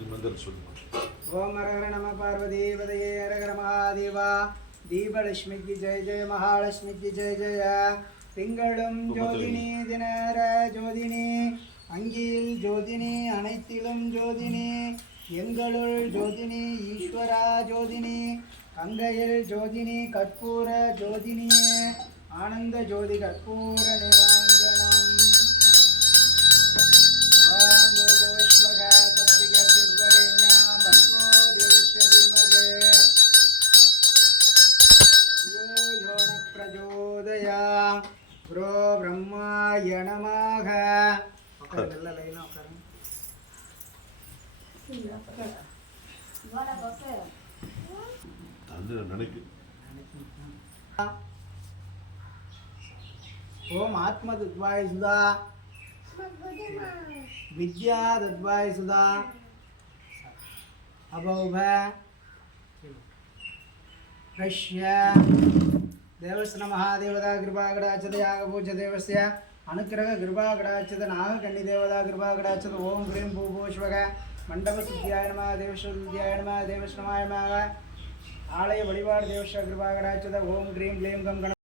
ओम हर हर नमः पार्वती पदये हर हर महादेवा दीपलक्ष्मी की जय जय महालक्ष्मी की जय जय திங்களும் ஜோதினி தினர ஜோதினி அங்கியில் ஜோதினி அனைத்திலும் ஜோதினி எங்களுள் ஜோதினி ஈஸ்வரா ஜோதினி அங்கையில் ஜோதினி கற்பூர ஜோதினி ஆனந்த ஜோதி கற்பூர நிராஞ்சனம் ஓம் கோவிஷ்வக சத்விகர் துர்வரேண்யா பர்கோ தேவஸ்ய தீமகே யோ யோ ந பிரச்சோதயா ப்ரோ பிரம்மாய நமக நல்ல லைனா உட்காருங்க ओम आत्मा तद्वाय सुधा विद्या तद्वाय सुधा अभौभ रश्य देवस्य महादेवता कृपाकटाक्षत यागपूज देवस्य अनुग्रह कृपाकटाक्षत नागकन्नी देवता कृपाकटाक्षत ओम ह्रीं भूभूष्वग मंडपसिद्ध्याय नमः देवशुद्ध्याय नमः देवश्रमाय नमः आलय वलिवाड़ देवस्य कृपाकटाक्षत ओम ह्रीं क्लीं गं